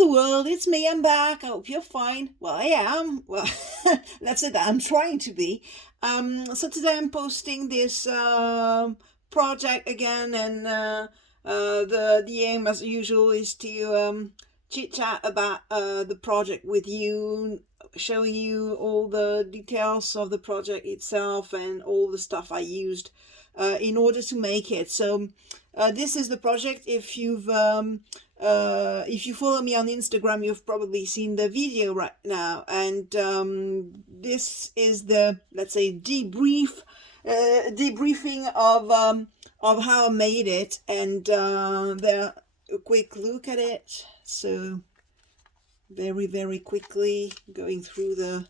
the world, it's me, I'm back. I hope you're fine. Well, I am. Well, that's it, I'm trying to be. So today I'm posting this project again, and the aim, as usual, is to chit chat about the project with you, showing you all the details of the project itself and all the stuff I used in order to make it. So this is the project. If you follow me on Instagram, you've probably seen the video right now, and this is the, let's say, debriefing of how I made it, and a quick look at it. So very quickly going through the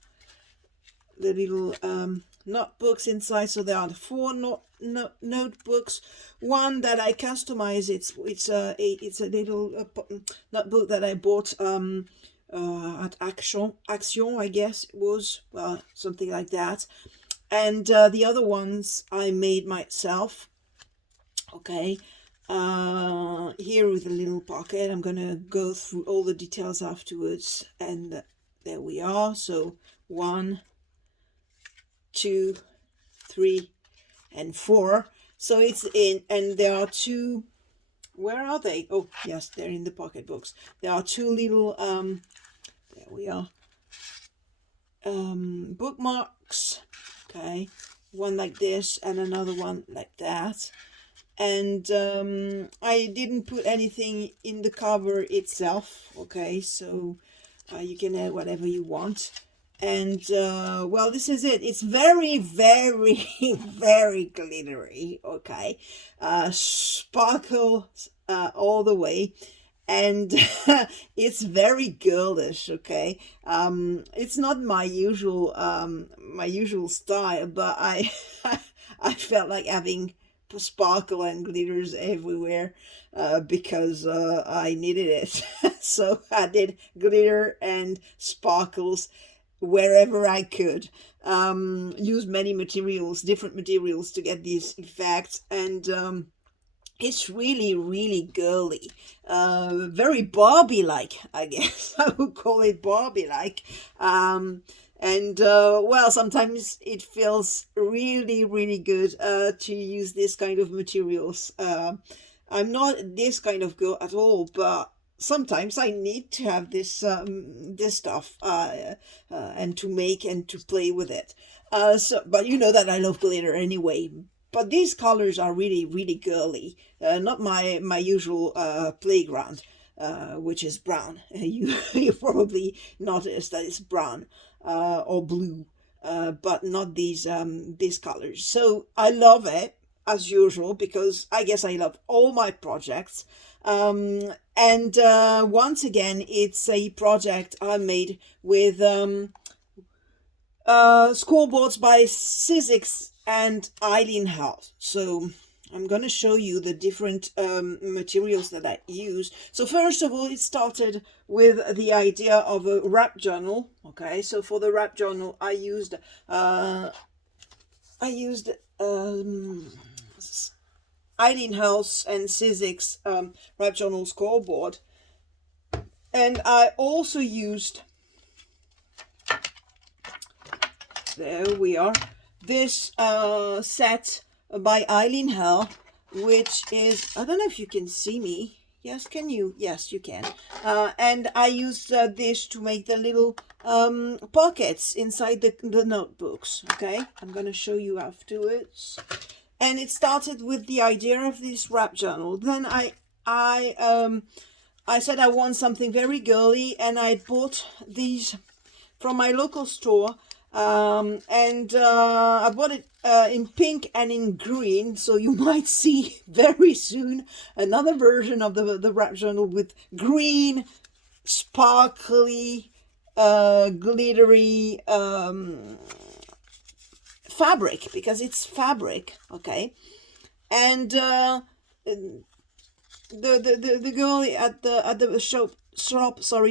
little notebooks inside. So there are 4 notebooks. One that I customize. It's a little notebook that I bought at Action, I guess it was, well, something like that. And the other ones I made myself. Okay. Here with a little pocket. I'm gonna go through all the details afterwards, and there we are. So 1, 2, 3, and 4. So it's in, and there are 2. Where are they? Oh yes, they're in the pocket books. There are 2 little there we are, bookmarks. Okay, one like this and another one like that. And I didn't put anything in the cover itself. Okay, so you can add whatever you want. And well, this is it. It's very very glittery. Okay, sparkles all the way, and it's very girlish. Okay, it's not my usual style, but I I felt like having sparkle and glitters everywhere because I needed it. So I did glitter and sparkles wherever I could. Use many materials, different materials, to get these effects, and it's really girly, very Barbie like, I guess. I would call it Barbie like. And well, sometimes it feels really good to use this kind of materials. I'm not this kind of girl at all, but sometimes I need to have this stuff and to make and to play with it. But you know that I love glitter anyway. But these colors are really girly. Not my usual playground, which is brown. You probably noticed that it's brown or blue, but not these colors. So I love it as usual, because I guess I love all my projects. And once again, it's a project I made with scoreboards by Sizzix and Eileen house. So I'm going to show you the different materials that I use. So first of all, it started with the idea of a wrap journal. Okay, so for the wrap journal, I used Eileen house and Sizzix wrap journal scoreboard, and I also used, there we are, this set by Eileen Hell, which is, I don't know if you can see me. Yes, can you? Yes, you can. And I used this to make the little pockets inside the notebooks. Okay, I'm going to show you afterwards. And it started with the idea of this wrap journal. Then I said I want something very girly, and I bought these from my local store. And I bought it in pink and in green, so you might see very soon another version of the wrap journal with green, sparkly, glittery fabric, because it's fabric. Okay, and the girl at the shop,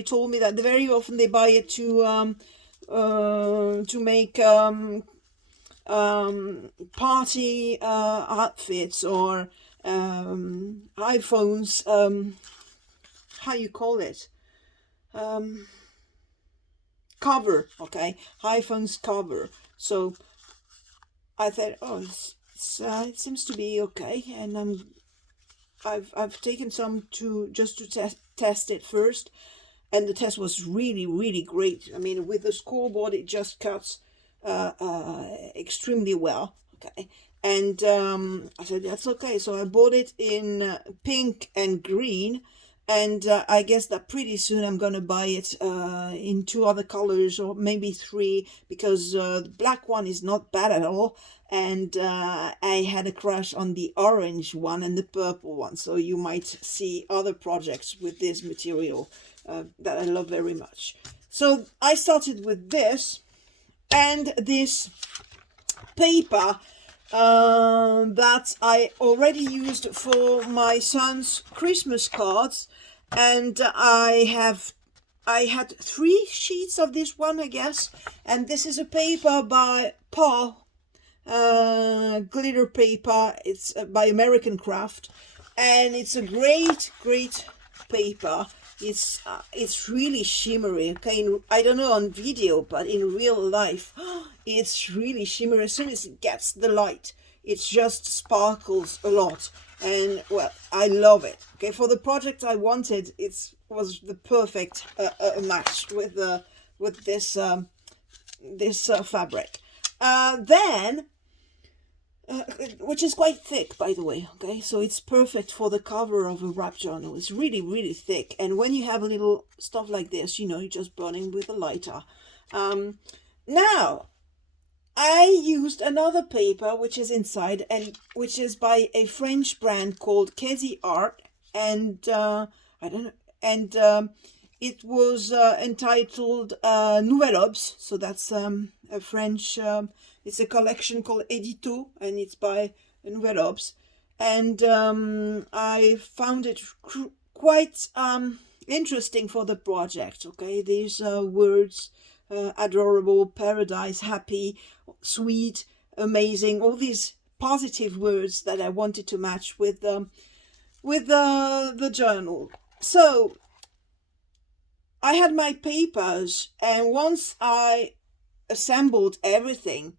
told me that very often they buy it to make party outfits, or iPhones, how you call it, um, cover, okay, iPhone's cover. So I thought, oh, it seems to be okay, and I've taken some to just to test it first, and the test was really, really great. I mean, with the scoreboard, it just cuts extremely well. Okay, and I said that's okay. So I bought it in pink and green, and I guess that pretty soon I'm gonna buy it in two other colors or maybe three, because the black one is not bad at all, and I had a crush on the orange one and the purple one. So you might see other projects with this material that I love very much. So I started with this and this paper that I already used for my son's Christmas cards, and I had 3 sheets of this one, I guess, and this is a paper by Paul, glitter paper. It's by American Craft, and it's a great paper. It's really shimmery. Okay, I don't know on video, but in real life, it's really shimmery. As soon as it gets the light, it just sparkles a lot, and well, I love it. Okay, for the project I wanted, it was the perfect match with this fabric. Then which is quite thick, by the way. Okay, so it's perfect for the cover of a wrap journal. It's really thick, and when you have a little stuff like this, you know, you're just burning with a lighter. Now I used another paper which is inside, and which is by a French brand called Casey Art, and I don't know, and it was entitled Nouvelle Obs. So that's a French. It's a collection called Edito, and it's by Nouvelle Obs. And I found it quite interesting for the project. Okay, these words, adorable, paradise, happy, sweet, amazing, all these positive words that I wanted to match with the journal. So I had my papers, and once I assembled everything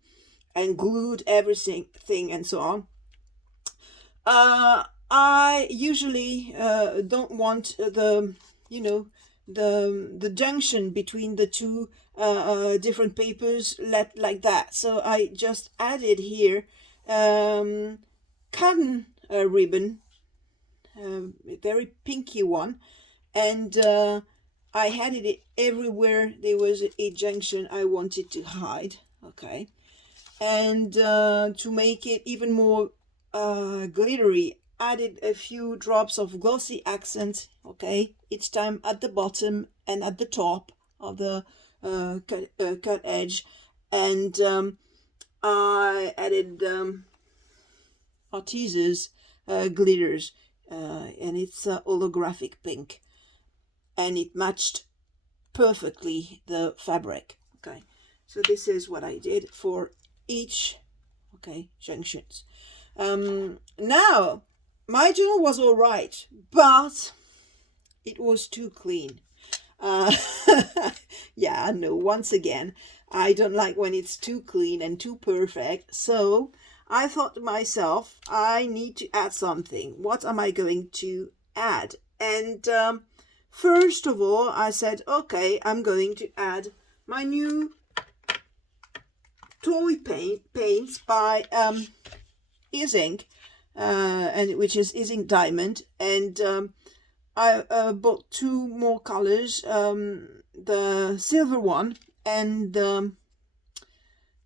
and glued everything and so on, I usually don't want the, you know, the junction between the two different papers like that. So I just added here cotton ribbon, a very pinky one, and I had it everywhere there was a junction I wanted to hide. Okay, and to make it even more glittery, added a few drops of glossy accent. Okay, each time at the bottom and at the top of the cut edge, and I added Artese's glitters, and it's holographic pink, and it matched perfectly the fabric. Okay, so this is what I did for each junctions. Now my journal was all right, but it was too clean. Yeah, no, once again, I don't like when it's too clean and too perfect. So I thought to myself, I need to add something. What am I going to add? And first of all, I said, okay, I'm going to add my new toy paints by Sizzix, and which is Sizzix Diamond, and I bought 2 more colors, the silver one and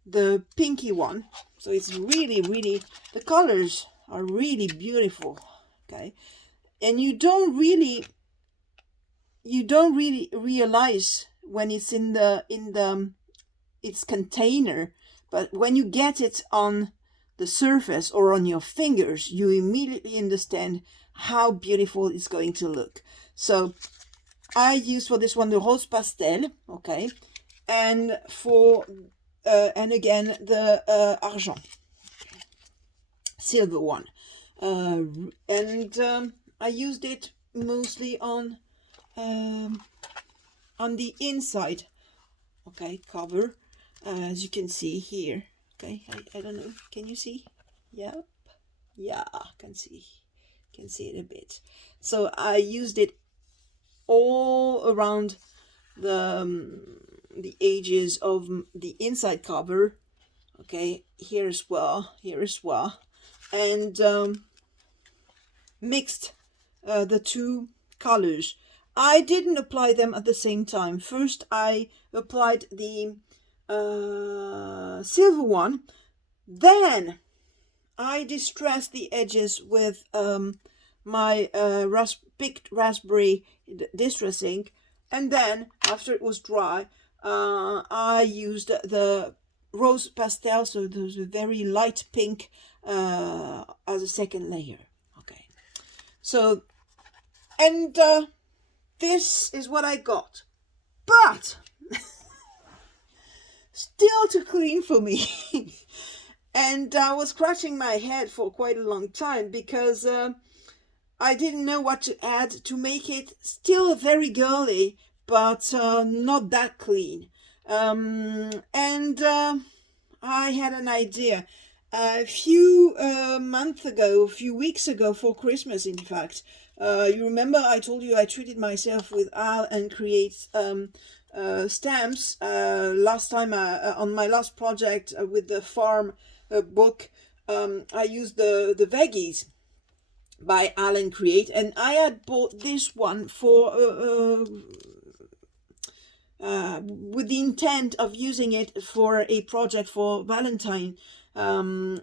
the pinky one. So it's really, the colors are really beautiful. Okay, and you don't really realize when it's in its container, but when you get it on the surface or on your fingers, you immediately understand how beautiful it's going to look. So I use for this one the rose pastel, okay, and for and again the argent, silver one, and I used it mostly on on the inside, okay, cover, as you can see here. Okay, I don't know, can you see? Yep, yeah, can see it a bit. So I used it all around the edges of the inside cover, okay, here as well, and mixed the two colors. I didn't apply them at the same time. First I applied the silver one, then I distressed the edges with my picked raspberry distress ink, and then after it was dry, I used the rose pastel, so there's a very light pink as a second layer. Okay, so and this is what I got, but still too clean for me. And I was scratching my head for quite a long time because I didn't know what to add to make it still very girly, but not that clean. And I had an idea. A few weeks ago, for Christmas, in fact, you remember I told you I treated myself with Al and Create stamps last time on my last project with the farm book. I used the veggies by Alan Create, and I had bought this one for with the intent of using it for a project for Valentine, and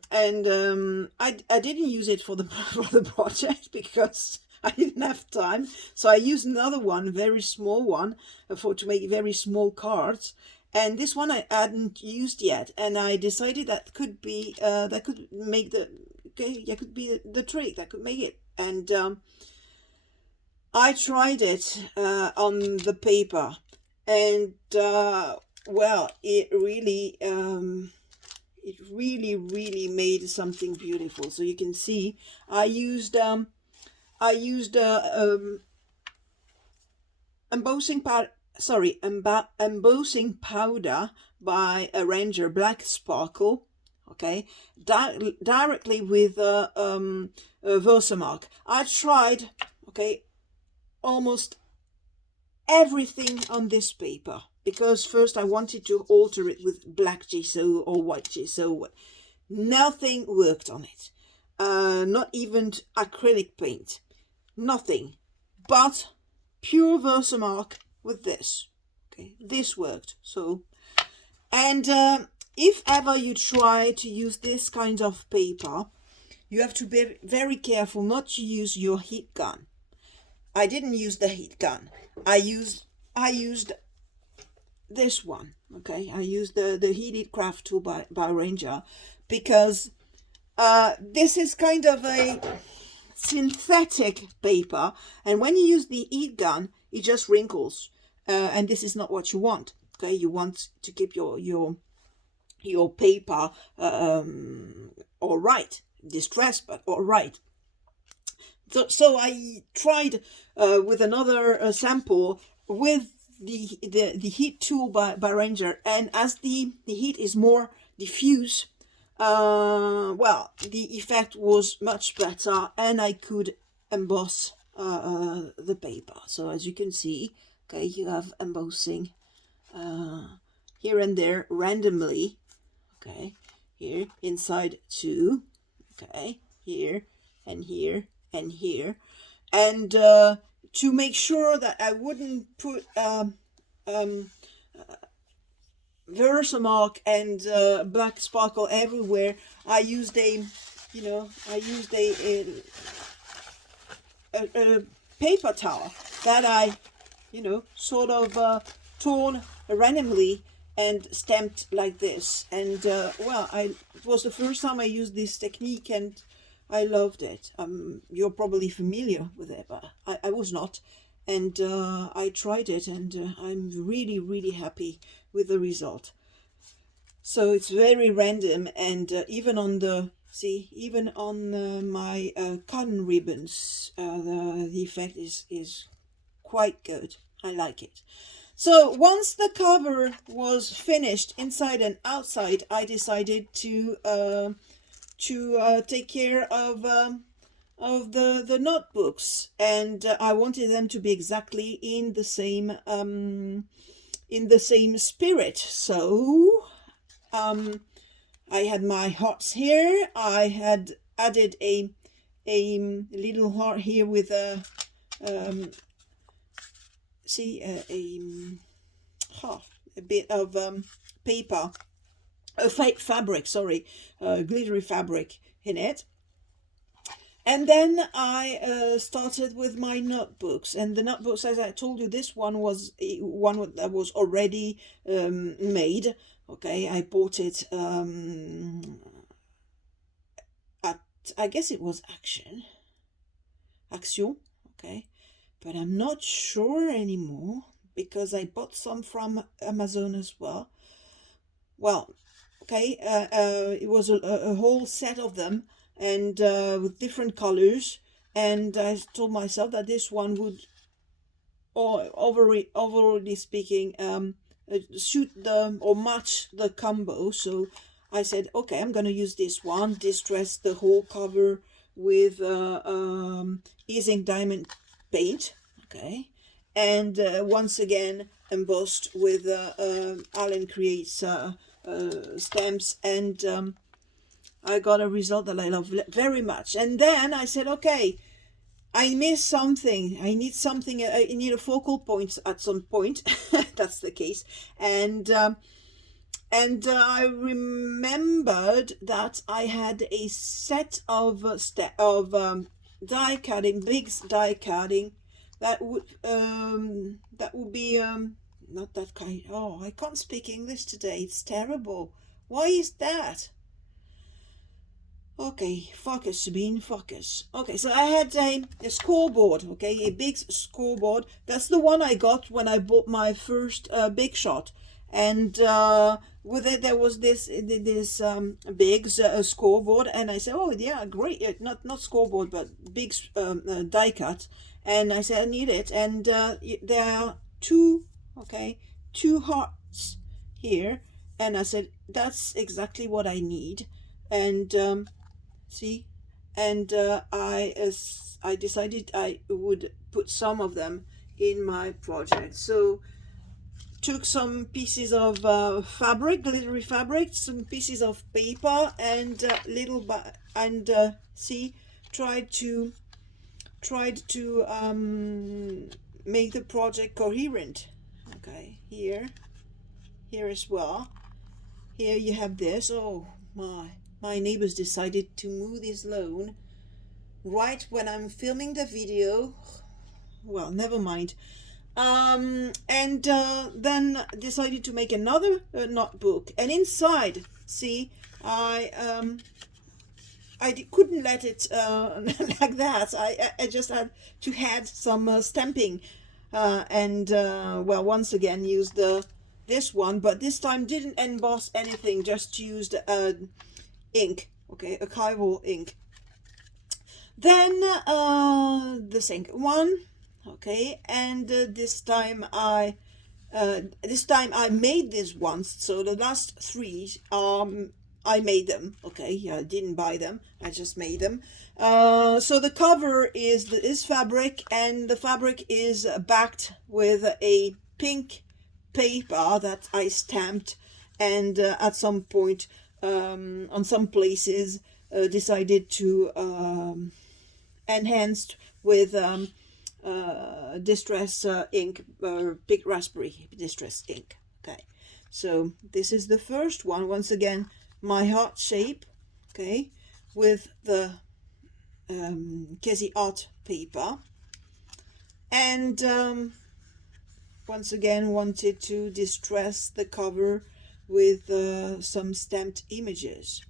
I didn't use it for the for the project because I didn't have time, so I used another one, very small one, to make very small cards. And this one I hadn't used yet, and I decided that could be that could make the could be the trick that could make it. And I tried it on the paper, and well, it really made something beautiful. So you can see I used embossing powder by Arranger Black Sparkle, okay, directly with Versamark. I tried, okay, almost everything on this paper, because first I wanted to alter it with black gesso or white gesso. Nothing worked on it, not even acrylic paint, nothing, but pure Versamark with this. Okay, this worked. So, and if ever you try to use this kind of paper, you have to be very careful not to use your heat gun. I didn't use the heat gun. I used this one. Okay, I used the heated craft tool by Ranger, because this is kind of a synthetic paper, and when you use the heat gun, it just wrinkles, and this is not what you want. Okay, you want to keep your paper all right, distressed but all right. So I tried with another sample with the heat tool by Ranger, and as the heat is more diffuse, well, the effect was much better, and I could emboss the paper. So as you can see, okay, you have embossing here and there randomly, okay, here inside too, okay, here and here and here, and to make sure that I wouldn't put Versamark and Black Sparkle everywhere, I used a paper towel that I sort of torn randomly and stamped like this. And well, it was the first time I used this technique, and I loved it. You're probably familiar with it, but I was not. And I tried it, and I'm really happy with the result. So it's very random, and even on my cotton ribbons, the effect is quite good. I like it. So once the cover was finished inside and outside, I decided to take care of the notebooks, and I wanted them to be exactly in the same spirit. So I had my hearts here. I had added a little heart here with a a bit of paper, fabric, sorry, glittery fabric in it. And then I started with my notebooks, and the notebooks, as I told you, this one was one that was already made. Okay, I bought it at, I guess it was Action, okay, but I'm not sure anymore because I bought some from Amazon as well. Well, okay, it was a whole set of them, and with different colors, and I told myself that this one would, or overall speaking, suit the or match the combo. So I said, okay, I'm gonna use this one, distress the whole cover with E-Zinc diamond paint, okay, and once again embossed with Eileen Creates stamps, and I got a result that I love very much. And then I said, okay, I miss something. I need something. I need a focal point at some point. That's the case. And I remembered that I had a set of die cutting, big die cutting, that would be not that kind. Oh, I can't speak English today. It's terrible. Why is that? Okay, focus, Sabine, focus. Okay, so I had a scoreboard, okay, a big scoreboard. That's the one I got when I bought my first Big Shot. And with it, there was this big scoreboard. And I said, oh, yeah, great. Not scoreboard, but big die cut. And I said, I need it. And there are two hearts here. And I said, that's exactly what I need. And see, and I decided I would put some of them in my project. So took some pieces of fabric, glittery fabric, some pieces of paper, and tried to make the project coherent. Okay, here as well. Here you have this. Oh my neighbors decided to move this lawn right when I'm filming the video. Well, never mind. And then decided to make another notebook. And inside, see, couldn't let it like that. I just had to add some stamping. Well, once again, used this one, but this time didn't emboss anything, just used ink, okay, archival ink. Then the second one, okay, and this time I made these ones. So the last three I made them, okay. I didn't buy them, I just made them. So the cover is fabric, and the fabric is backed with a pink paper that I stamped, and at some point on some places decided to enhanced with distress ink, big raspberry distress ink. Okay, so this is the first one. Once again, my heart shape, okay, with the Kezi art paper, and once again wanted to distress the cover with some stamped images.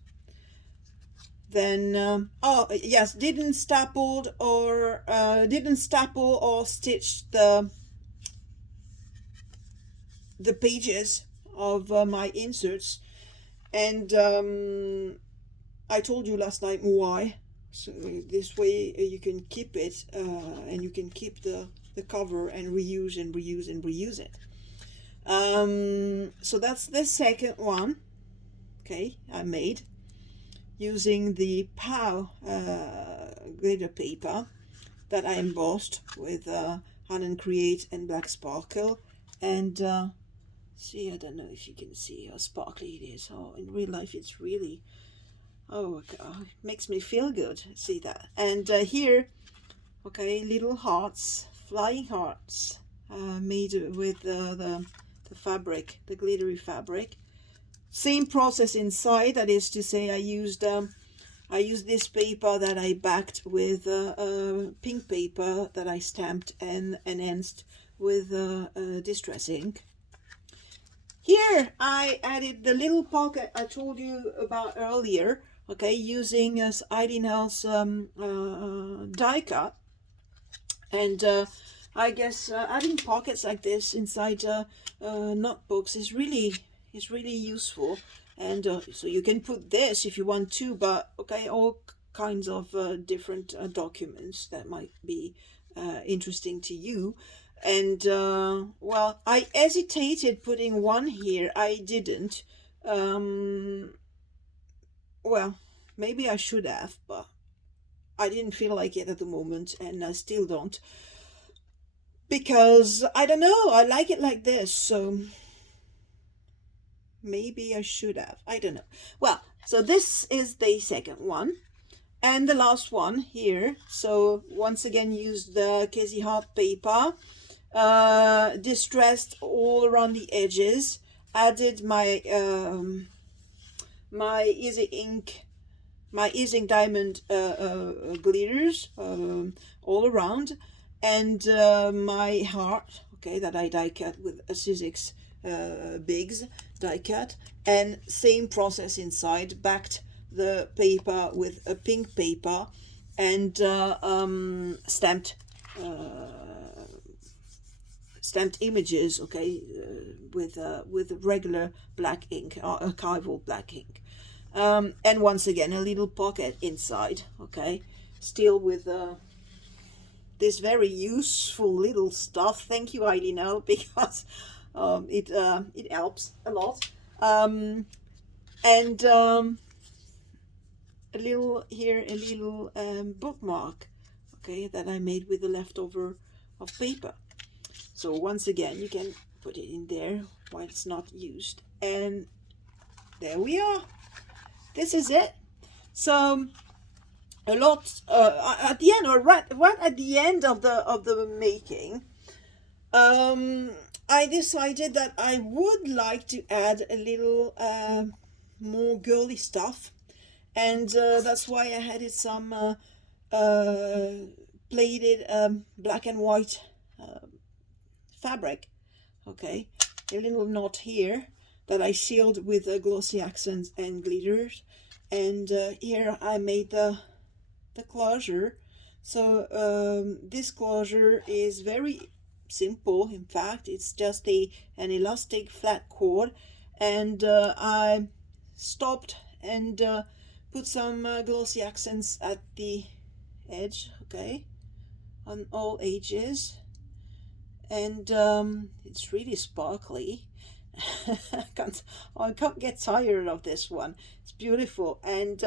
Then oh yes, didn't staple or stitch the pages of my inserts, and I told you last night why. So this way you can keep it, and you can keep the cover and reuse it. So that's the second one, okay, I made using the POW glitter paper that I embossed with Hand and Create and Black Sparkle. And see, I don't know if you can see how sparkly it is. Oh, in real life it's really, oh God, it makes me feel good, see that. And here, okay, little hearts, flying hearts, made with the fabric, the glittery fabric. Same process inside, that is to say, I used this paper that I backed with pink paper that I stamped and enhanced with distress ink. Here I added the little pocket I told you about earlier, okay, using Eileen's die cut. And I guess adding pockets like this inside notebooks is really useful. And so you can put this if you want to, but okay, all kinds of different documents that might be interesting to you. And well, I hesitated putting one here. I didn't. Well, maybe I should have, but I didn't feel like it at the moment, and I still don't, because I don't know, I like it like this, so maybe I should have, I don't know. Well, so this is the second one and the last one here. So once again, used the Casey Hart paper, distressed all around the edges, added my my Easy Ink diamond glitters all around, and my heart, okay, that I die cut with a Sizzix Bigs die cut, and same process inside, backed the paper with a pink paper and stamped images, okay, with regular black ink, archival black ink. And once again, a little pocket inside, okay, still with this very useful little stuff. Thank you, Eileen, because it helps a lot. And a little here, a little bookmark, okay, that I made with the leftover of paper. So once again, you can put it in there while it's not used, and there we are. This is it. So a lot at the end, or right at the end of the making, I decided that I would like to add a little more girly stuff, and that's why I added some plaided black and white fabric, okay, a little knot here that I sealed with glossy accents and glitters, and here I made the closure. So this closure is very simple. In fact, it's just an elastic flat cord, and I stopped and put some glossy accents at the edge, okay, on all edges, and it's really sparkly. I can't get tired of this one. It's beautiful. And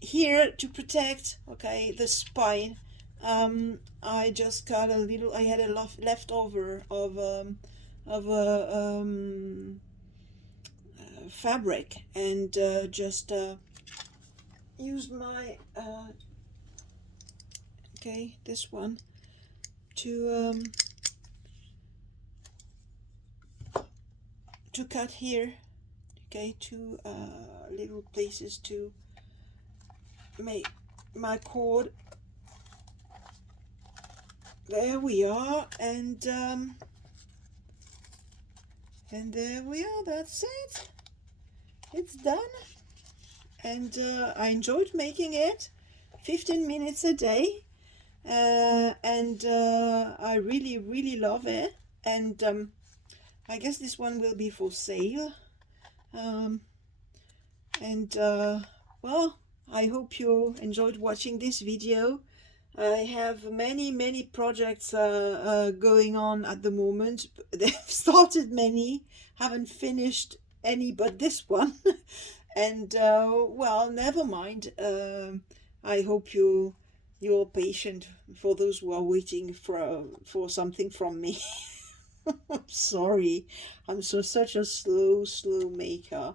here, to protect, okay, the spine, I just got a little, I had a leftover of fabric, and just used my okay, this one, to cut here, okay, two little places to make my cord. There we are, and there we are. That's it. It's done, and I enjoyed making it. 15 minutes a day, and I really love it. And I guess this one will be for sale. And well, I hope you enjoyed watching this video. I have many projects going on at the moment. They've started many, haven't finished any but this one. And well, never mind. I hope you're patient for those who are waiting for something from me. I'm sorry, I'm such a slow maker.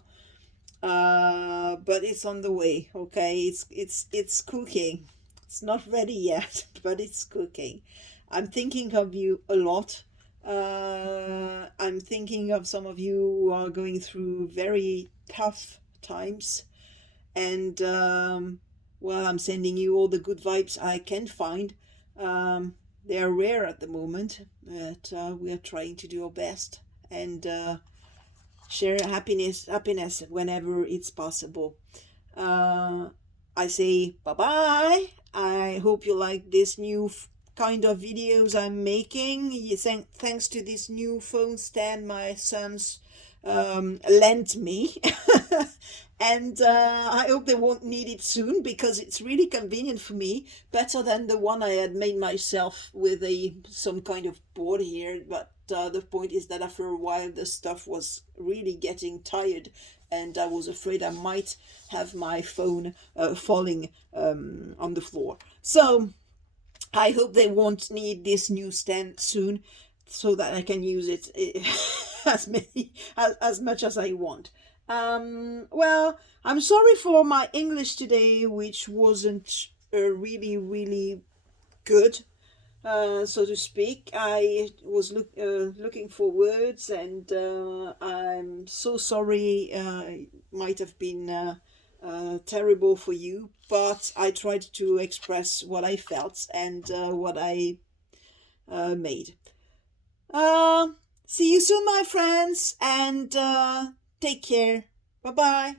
But it's on the way. Okay, it's cooking. It's not ready yet, but it's cooking. I'm thinking of you a lot. I'm thinking of some of you who are going through very tough times, and well, I'm sending you all the good vibes I can find. They are rare at the moment, but we are trying to do our best and share happiness whenever it's possible. Uh, I say bye bye. I hope you like this new kind of videos I'm making. Thanks to this new phone stand my son's lent me. And I hope they won't need it soon because it's really convenient for me, better than the one I had made myself with some kind of board here. But the point is that after a while the stuff was really getting tired, and I was afraid I might have my phone falling on the floor. So I hope they won't need this new stand soon, so that I can use it as much as I want. Well, I'm sorry for my English today, which wasn't really good, so to speak. I was looking for words, and I'm so sorry. It might have been terrible for you, but I tried to express what I felt and what I made. Uh, See you soon, my friends, and take care. Bye bye.